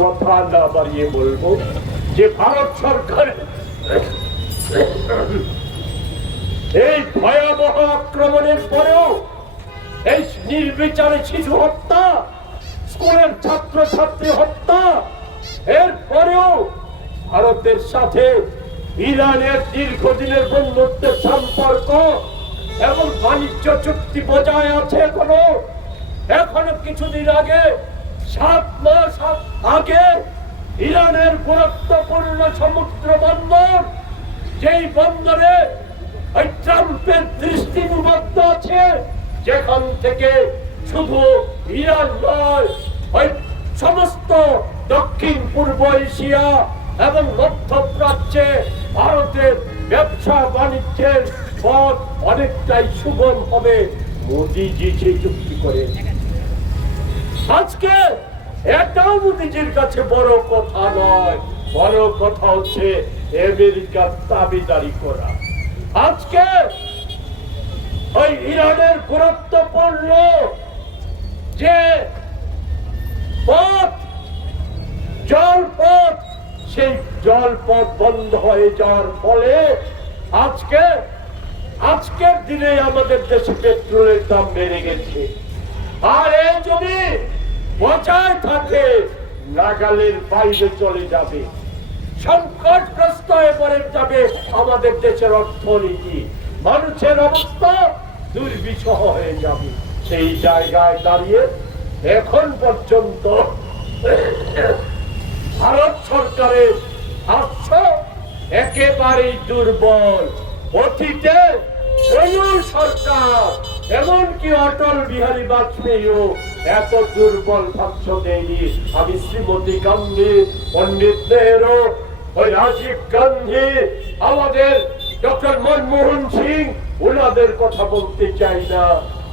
কথা না বাড়িয়ে বলবো যে ভারত সরকার এই ভয়াবহ আক্রমণের পরেও এই নির্বিচারে শিশু হত্যা, স্কুলের ছাত্র ছাত্রী হত্যা, এর পরেও ভারতের সাথে ইরানের দীর্ঘদিনের বন্ধুত্বের সম্পর্ক এবং বাণিজ্য চুক্তি বজায় আছে। এখনো কিছুদিন আগে 7 মাস আগে ইরানের গুরুত্বপূর্ণ সমুদ্র বন্দর, যেই বন্দরে ওই ট্রাম্পের দৃষ্টি নিবদ্ধ আছে, যেখান থেকে শুধু ইরান নয়, ওই সমস্ত দক্ষিণ পূর্ব এশিয়া এবং মধ্যপ্রাচ্যে ভারতের ব্যবসা বাণিজ্যের পথ অনেকটাই সুগম হবে। মোদিজি সেই চুক্তি করে। আজকে এটাও মোদিজির কাছে বড় কথা নয়, বড় কথা হচ্ছে আমেরিকার দাবিদারি করা। আজকে ওই ইরানের গুরুত্বপূর্ণ যে পথ, জলপথ, সেই জলপথ বন্ধ হয়ে যাওয়ার ফলে আজকের দিনে আমাদের দেশে পেট্রোলের দাম বেড়ে গেছে। আর এই যদি বজায় থাকে নাগালের বাইরে চলে যাবে, সংকটগ্রস্ত হয়ে পড়ে যাবে আমাদের দেশের অর্থনীতি, মানুষের অবস্থা দুর্বিষহ হয়ে যাবে। সেই জায়গায় দাঁড়িয়ে এখন পর্যন্ত ভারত সরকারের ভাষ্য একেবারেই দুর্বল। অতীতে সরকার, এমনকি অটল বিহারী বাজপেয়ীও এত দুর্বল ভাষ্য দেয়নি। আমি শ্রীমতী গান্ধী, পণ্ডিত নেহেরু, ওই রাজীব গান্ধী, আমাদের ডক্টর মনমোহন সিং, ওনাদের কথা বলতে চাই না।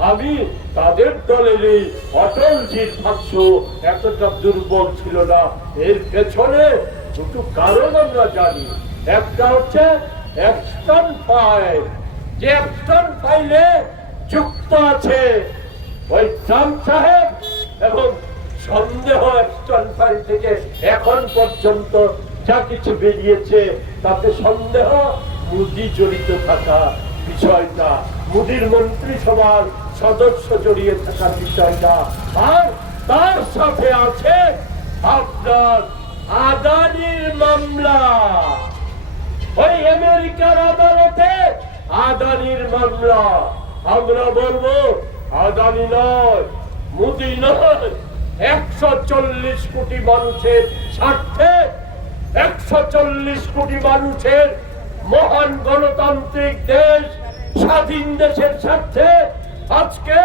আমি তাদের দলেরই অটলজির ভাষ্য এতটা দুর্বল ছিল না। এর পেছনে দুটো কারণ আমরা জানি। একটা হচ্ছে অ্যাকশন ফাইল, যে অ্যাকশন ফাইলে যুক্ত আছে ওই ট্রাম্প সাহেব, এবং সন্দেহ অ্যাকশন ফাইল থেকে এখন পর্যন্ত যা কিছু বেরিয়েছে তাতে সন্দেহ মোদি জড়িত থাকা বিষয়টা, মোদির মন্ত্রিসভার সদস্য জড়িয়ে থাকার বিষয়টা। আর তার সাথে আছে আপনার আদানির মামলা। ওই আমেরিকার আদালতে আদানির মামলা। আমরা বলবো আদানি নয়, মোদি নয়, 140 কোটি মানুষের স্বার্থে, 140 কোটি মানুষের মহান গণতান্ত্রিক দেশ, স্বাধীন দেশের স্বার্থে আজকে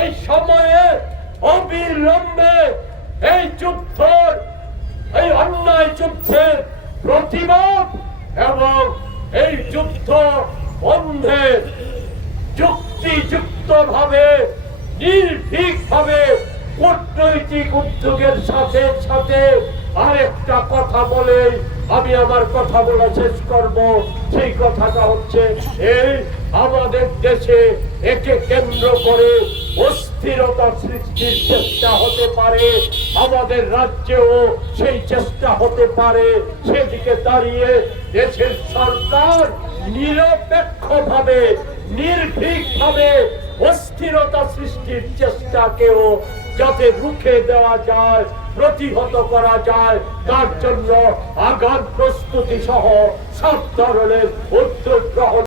এই সময়ে অবিলম্বে এই যুদ্ধের, এই অন্যায় যুদ্ধের প্রতিবাদ এবং এই যুদ্ধ বন্ধের যুক্তিযুক্ত ভাবে, নির্ভীক ভাবে কূটনৈতিক উদ্যোগের সাথে সাথে আরেকটা কথা বলে আমি আমার কথা বলা শেষ করব। সেই কথাটা হচ্ছে এই আমাদের দেশে একে কেন্দ্র করে অস্থিরতা সৃষ্টির চেষ্টা হতে পারে, আমাদের রাজ্যেও সেই চেষ্টা হতে পারে। সেদিকে দাঁড়িয়ে দেশের সরকার নিরপেক্ষভাবে, নির্ভীকভাবে অস্থিরতা সৃষ্টির চেষ্টাকেও যাতে রুখে দেওয়া যায়, প্রতিহত করা যায়, তার জন্য আগাম প্রস্তুতি সহ সব ধরনের উদ্যোগ গ্রহণ